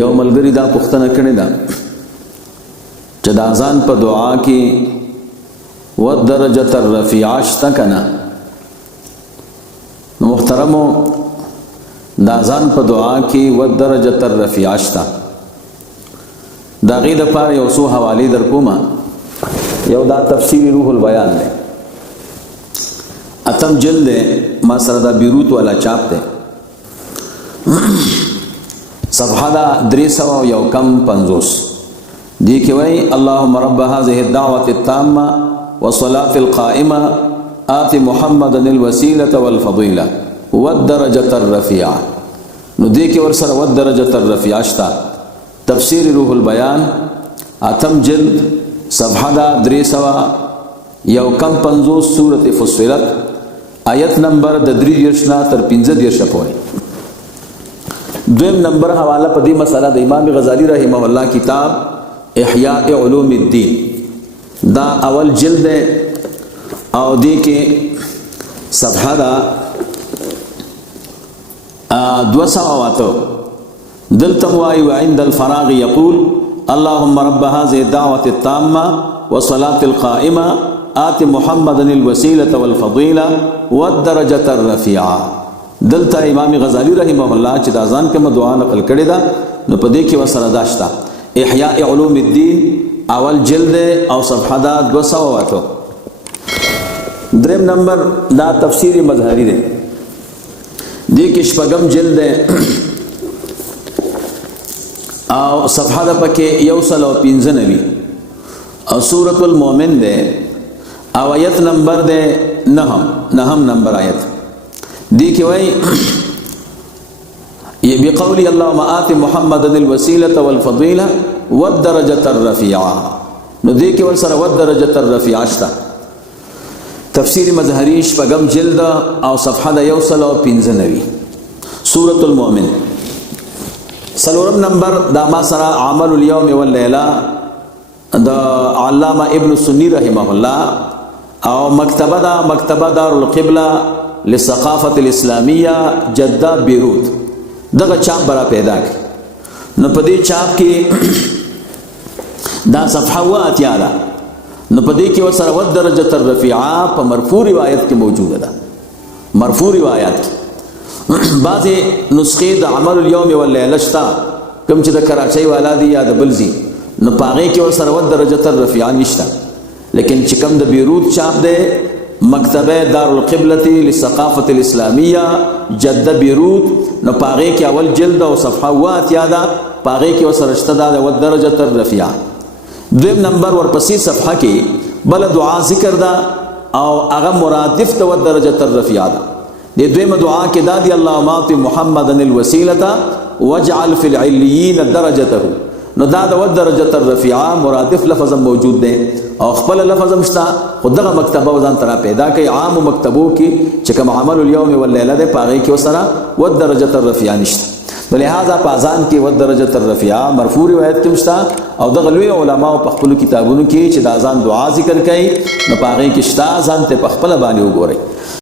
یو ملګری دا پوښتنه کړې ده چې د اذان په دعا کې والدرجة الرفیعه شته کنه. نو محترمو د اذان په دعا کې والدرجة الرفیعه شته. د هغې دپاره یو څو حوالې در کومه. یو دا تفسیر روح البیان دی، اتم جلد دی، ما سره دا بیروت والا چاپ دی، صفحه دا 351 دی کې وایي اللهم رب هذه الدعوة التامة والصلاة القائمة آت محمدا الوسيلة والفضيلة والدرجة الرفيعة. نو دی کې ورسره والدرجة الرفيعه شته. تفسیر روح البیان اتم جلد صفحه دا 351 سورة فصلت آیت نمبر د 3 نه تر 15 پورې. دویم نمبر حواله په دې مسله د امام غزالی رحمه الله کتاب احیاء علوم الدین، دا اول جلد او دی کې صفحه دا 208 دلته وایي وعند الفراغ یقول اللهم رب هذه الدعوة التامة والصلاة القائمة آت محمدا الوسيلة والفضيلة والدرجة الرفيعة. دلته امام غزالی رحمه الله چې د اذان کومه دعا نقل کړې ده نو په دې کې ورسره دا شته. احیاء علوم الدین اول جلد او صفحه دا 208. دریم نمبر دا تفسیر مظهری دی، دې کې شپږم جلد او صفحه دا پکې 195 او سورة المؤمن دی او آیت نمبر دی نهم نمبر آیت دی کې وایي بقول اللهم آت محمدا الوسيلة والفضيلة والدرجة الرفيعة. نو دی کې ورسره والدرجة الرفيعه شته. تفسیر مظهری شپږم جلد او صفحه د 195 سورة المؤمن. سلورم نمبر دا ما سره عمل اليوم واللیله د علامه ابن سنی رحمه الله او مکتبه دار القبله للثقافة الاسلامیه جده بیروت دغه چاپ برا پیدا کړ. نو په دې چاپ کې دا صفحه واتیا ده. نو په دې کې ورسره والدرجة الرفيعه په مرفوع روایت کې موجوده ده. مرفوع روایت بعضې نسخې د عمل اليوم واللیله شته کوم چې د کراچۍ والا دي یا د بل ځي، نو په هغې کې ورسره والدرجة الرفيعه نشته. لیکن چې کوم د بیروت چاپ دی مکتبه دار القبلة للثقافة الاسلامیه جده بیروت، نو په هغې کې اول جلد او صفحه واتیا ده، په هغې کې ورسره شته دا د والدرجة الرفيعه. دویم نمبر ورپسې صفحه کې بل دعا ذکر ده او هغه مرادف د والدرجة الرفيعه ده. د دویمه دعا کې دا دی اللهم آت محمدا الوسيلة واجعل في العليين درجته. نو دا د والدرجة الرفيعه مرادف لفظ موجود دی او خپل لفظ مشته، خو دغه مکتبه ځان ترا پیدا کوي. عام مکتبو کې چې کوم عمل اليوم واللیله دی په هغې کې ورسره والدرجة الرفيعه نشته. نو لہذا په اذان کې والدرجة الرفيعه مرفوع روایت کې مشته او دغه لوی علماو په خپلو کتابونو کې چې د اذان دعا ذکر کوي نو په هغې کې شته. ځان ته په خپله باندې وګورئ.